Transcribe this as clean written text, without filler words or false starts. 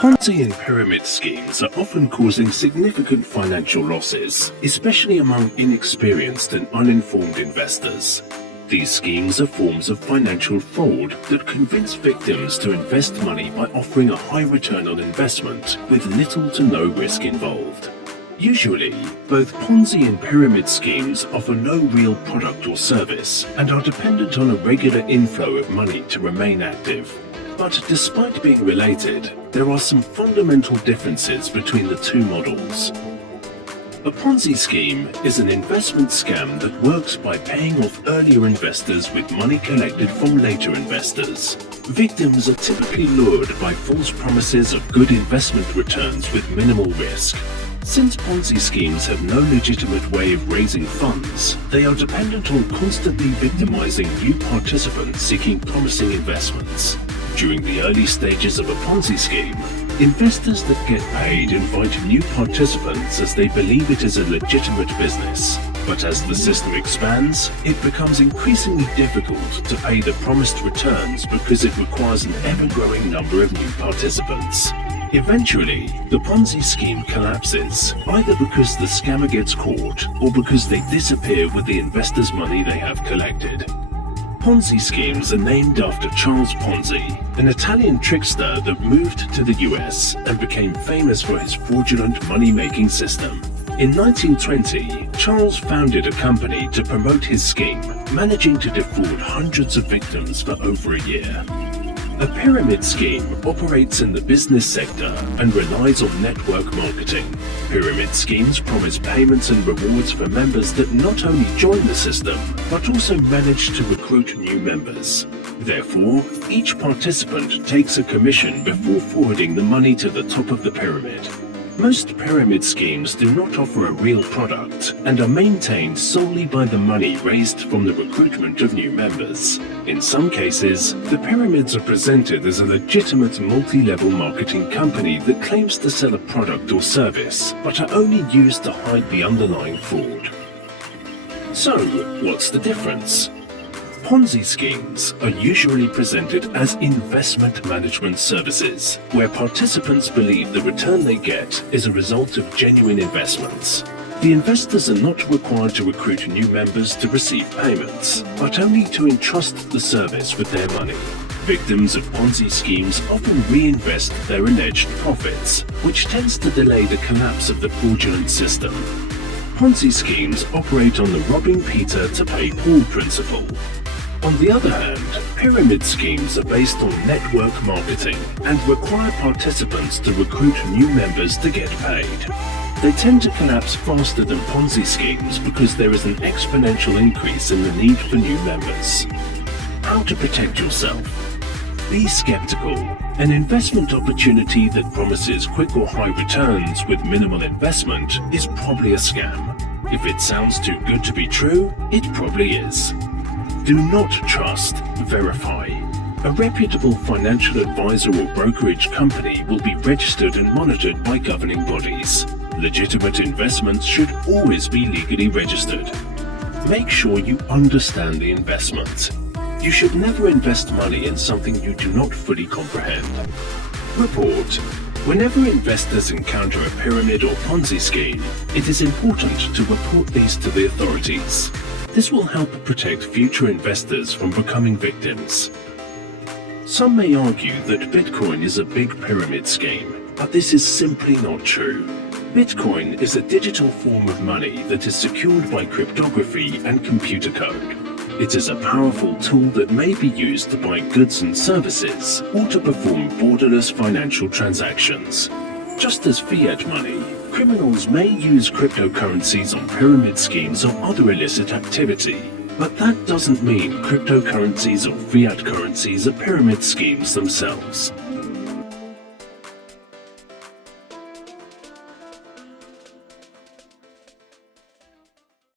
Ponzi and pyramid schemes are often causing significant financial losses, especially among inexperienced and uninformed investors. These schemes are forms of financial fraud that convince victims to invest money by offering a high return on investment with little to no risk involved. Usually, both Ponzi and pyramid schemes offer no real product or service and are dependent on a regular inflow of money to remain active. But despite being related, there are some fundamental differences between the two models. A Ponzi scheme is an investment scam that works by paying off earlier investors with money collected from later investors. Victims are typically lured by false promises of good investment returns with minimal risk. Since Ponzi schemes have no legitimate way of raising funds, they are dependent on constantly victimizing new participants seeking promising investments. During the early stages of a Ponzi scheme, investors that get paid invite new participants as they believe it is a legitimate business. But as the system expands, it becomes increasingly difficult to pay the promised returns because it requires an ever-growing number of new participants. Eventually, the Ponzi scheme collapses, either because the scammer gets caught or because they disappear with the investors' money they have collected. Ponzi schemes are named after Charles Ponzi, an Italian trickster that moved to the US and became famous for his fraudulent money-making system. In 1920, Charles founded a company to promote his scheme, managing to defraud hundreds of victims for over a year. A pyramid scheme operates in the business sector and relies on network marketing. Pyramid schemes promise payments and rewards for members that not only join the system, but also manage to recruit new members. Therefore, each participant takes a commission before forwarding the money to the top of the pyramid. Most pyramid schemes do not offer a real product and are maintained solely by the money raised from the recruitment of new members. In some cases, the pyramids are presented as a legitimate multi-level marketing company that claims to sell a product or service, but are only used to hide the underlying fraud. So, what's the difference? Ponzi schemes are usually presented as investment management services, where participants believe the return they get is a result of genuine investments. The investors are not required to recruit new members to receive payments, but only to entrust the service with their money. Victims of Ponzi schemes often reinvest their alleged profits, which tends to delay the collapse of the fraudulent system. Ponzi schemes operate on the robbing Peter to pay Paul principle. On the other hand, pyramid schemes are based on network marketing and require participants to recruit new members to get paid. They tend to collapse faster than Ponzi schemes because there is an exponential increase in the need for new members. How to protect yourself? Be skeptical. An investment opportunity that promises quick or high returns with minimal investment is probably a scam. If it sounds too good to be true, it probably is. Do not trust, verify. A reputable financial advisor or brokerage company will be registered and monitored by governing bodies. Legitimate investments should always be legally registered. Make sure you understand the investment. You should never invest money in something you do not fully comprehend. Report. Whenever investors encounter a pyramid or Ponzi scheme, it is important to report these to the authorities. This will help protect future investors from becoming victims. Some may argue that Bitcoin is a big pyramid scheme, but this is simply not true. Bitcoin is a digital form of money that is secured by cryptography and computer code. It is a powerful tool that may be used to buy goods and services or to perform borderless financial transactions. Just as fiat money, criminals may use cryptocurrencies on pyramid schemes or other illicit activity, but that doesn't mean cryptocurrencies or fiat currencies are pyramid schemes themselves.